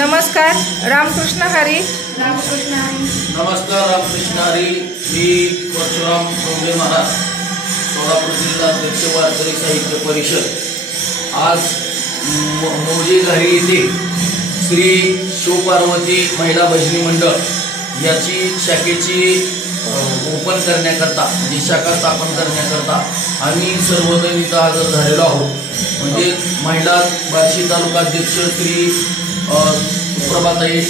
नमस्कार रामकृष्ण हरी. नमस्कार रामकृष्ण हरी. मी परशुराम डोंगरे महाराज, सोलापूर जिल्हा अध्यक्ष वारकरी साहित्य परिषद. आज मौजेघारी येथे श्री शिवपार्वती महिला भजनी मंडळ याची शाखेची ओपन करण्याकरता म्हणजे शाखा स्थापन करण्याकरता आम्ही सर्वजण इथं हजर झालेलो आहोत. म्हणजे महिला बार्शी तालुका अध्यक्ष श्री सुप्रभाताई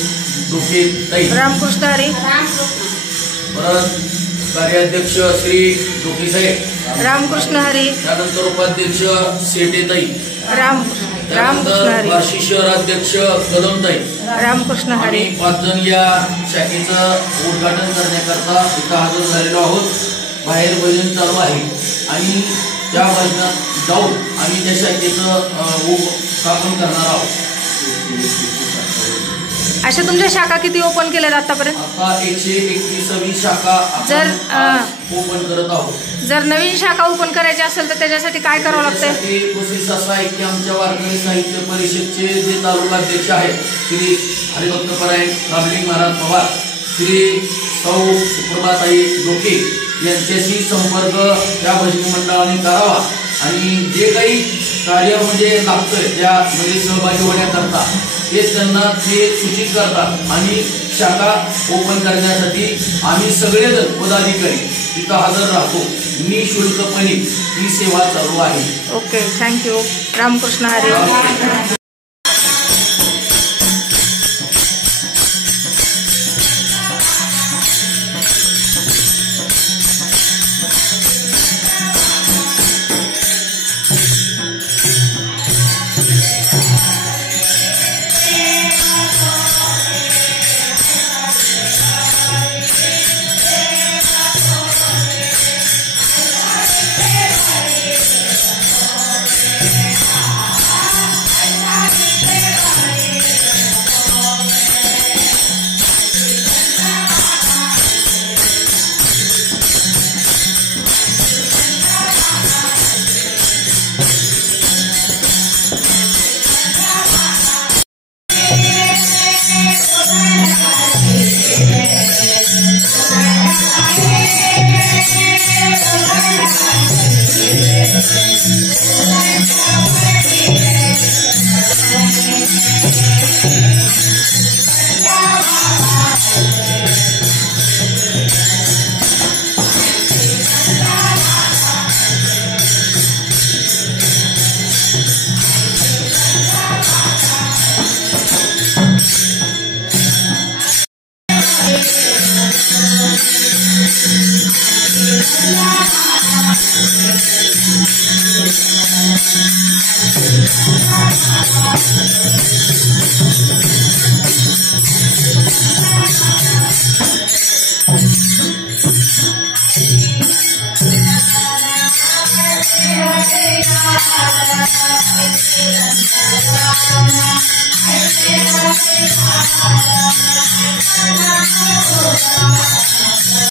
डोके ताई रामकृष्ण हरी. परत कार्याध्यक्ष श्री डोके साहेब रामकृष्ण हरी. त्यानंतर उपाध्यक्ष सेटेताई रामकृष्ण हरी. बार्शी शहराध्यक्ष कदमताई रामकृष्ण हरी. 5 जण या शाखेचं उद्घाटन करण्याकरता इथं हजर झालेलो आहोत. बाहेर भजन चालू आहे आणि त्या भजनात जाऊन आम्ही त्या शाखेचं स्थापन करणार आहोत. अशा तुमच्या शाखा किती ओपन केल्यात आतापर्यंत? आता 121वी शाखा ओपन करत आहोत. जर नवीन शाखा ओपन करायची असेल तर त्याच्यासाठी काय करावं लागतं? प्रोसेस असा आहे की आमच्या वारकरी साहित्य परिषदचे जे तालुका अध्यक्ष आहेत श्री हरिभक्तपरायण रामलिंग महाराज पवार, श्री सौ सुप्रभाताई डोके यांच्याशी संपर्क त्या भजनी मंडळाने करावा आणि जे काही कार्य म्हणजे लागतंय त्या म्हणजे सहभागी होण्याकरता ते त्यांना ते सूचित करतात आणि शाखा ओपन करण्यासाठी आम्ही सगळेजण पदाधिकारी तिथं हजर राहतो. निःशुल्कपणे ही सेवा चालू आहे. Okay, thank you. रामकृष्ण हरी.